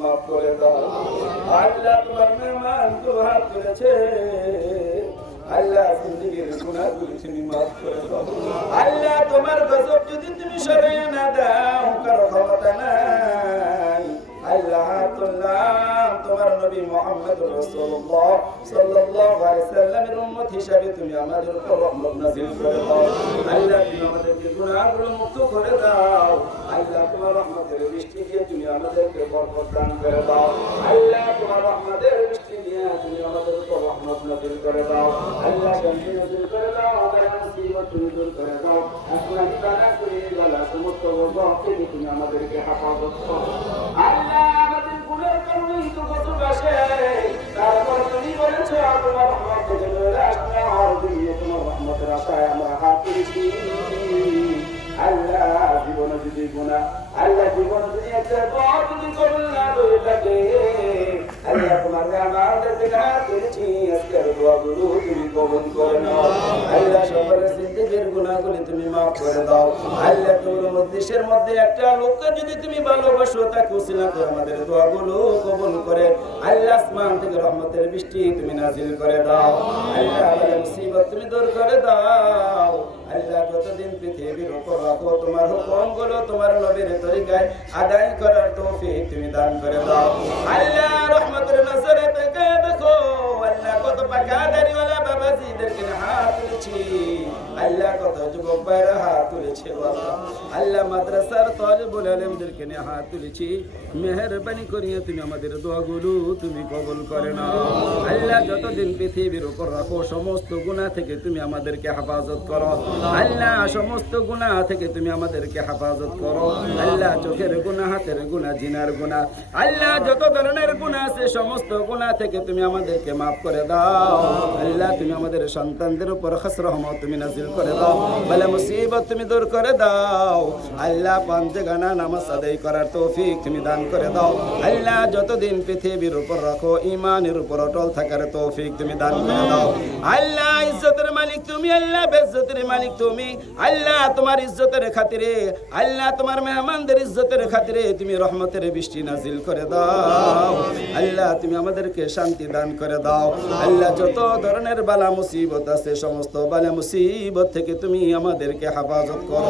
মাফ করে দাও। আল্লাহ তোমার মেহমান তো হাত করেছে। আল্লাহ জিন্দগির গুনাহগুলি তুমি মাফ করে দাও। আল্লাহ তোমার গজব যদি তুমি সরিয়ে না দাও, কারও ক্ষমতা নাই। আল্লাহ তুল্লাহ তোমার নবী মুহাম্মদ রাসূলুল্লাহ সাল্লাল্লাহু আলাইহি সাল্লামের উম্মত হিসাবে তুমি আমাদের উপর রহমত নাযিল করে দাও আল্লাহ তুমি আমাদেরকে গুনাহগুলো মুক্ত করে দাও আল্লাহ তোমার রহমতের বৃষ্টি দিয়ে তুমি আমাদেরকে বরকত দান করে দাও আল্লাহ তোমার রহমতের বৃষ্টি দিয়ে তুমি আমাদের উপর রহমত নাযিল করে দাও আল্লাহ শান্তি নাযিল করে দাও আমাদের মুসিবত তুমি দূর করে দাও আসমান তারা করে গলা সমস্ত রোগ থেকে তুমি আমাদেরকে হেফাজত করো আশায় আমরা হাত তুলেছি। আল্লাহ জীবন যদি গুণা আল্লাহ জীবন যদি না থাকে, আল্লাহ তোমার করেছি আজকের দোয়াগুলো তুমি কবুল করে নাও। আল্লাহ সিদ্দিকের গুণাগুলি তুমি মাফ করে দাও। আল্লাহ তোমার মধ্যে মধ্যে একটা লোককে যদি তুমি ভালোবাসো তাকে উসিলা করে আমাদের দোয়াগুলো কবুল করে। আল্লাহ আসমান থেকে রহমতের বৃষ্টি তুমি নাজিল করে দাও। আল্লাহ আমাদের মুসিবত তুমি দূর করে দাও। আল্লাহ যতদিন পৃথিবীর উপর রাখো, তোমার হুকুমগুলো তোমার নবীর তরিকায় আদায় করার তৌফিক তুমি দান করে দাও। আল্লাহ রহমতের নজরে থেকে আল্লাহ চোখের গুনাহ, হাতের গুনাহ, জিনার গুনাহ। আল্লাহ যত ধরনের গুনাহ আছে, সমস্ত গুনাহ থেকে তুমি আমাদেরকে মাফ করে দাও। আল্লাহ তুমি আমাদের সন্তানদের উপর খাস রহমত তুমি নাজিল করে দাও। বলে মুসিবত তুমি দূর করে দাও। আল্লাহ পান্তে গানা নামাজ আদায় করার তৌফিক তুমি দান করে দাও। আল্লাহ যতদিন পৃথিবীর উপর রাখো ইমানের উপর অটল থাকার তৌফিক তুমি দান করে দাও। আল্লাহ ইজ্জতের মালিক তুমি, আল্লাহ বেজ্জতের মালিক তুমি। আল্লাহ তোমার ইজ্জতের খাতিরে, আল্লাহ তোমার মেহমানদের ইজ্জতের খাতিরে তুমি রহমতের বৃষ্টি নাজিল করে দাও। আল্লাহ তুমি আমাদেরকে শান্তি দান করে দাও। আল্লাহ যত ধরনের বালা মুসিবত আছে, সমস্ত বালা মুসিবত থেকে তুমি আমাদেরকে হেফাজত করো।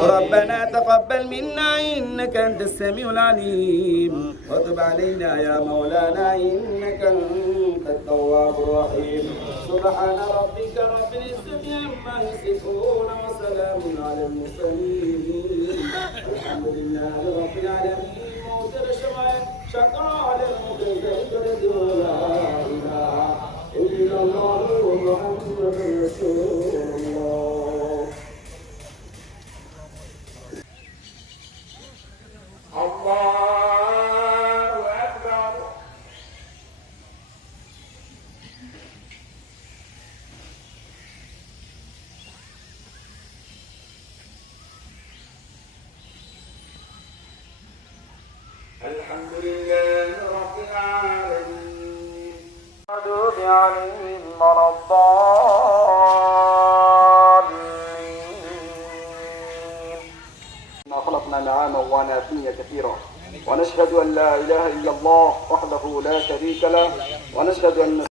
ربنا تقبل منا إنك أنت السميع العليم. وتب علينا يا مولانا إنك أنت التواب الرحيم. سبحان ربك رب العزة عما يصفون وسلام على المرسلين. الحمد لله رب العالمين. موتر الشمال شكرا للمتذكر لا إله إلا الله الحمد لله رب العالمين. المغضوب عليهم ولا خلقنا نعاما وناسيا كثيرا. ونشهد أن لا إله إلا الله وحده لا شريك له. ونشهد أن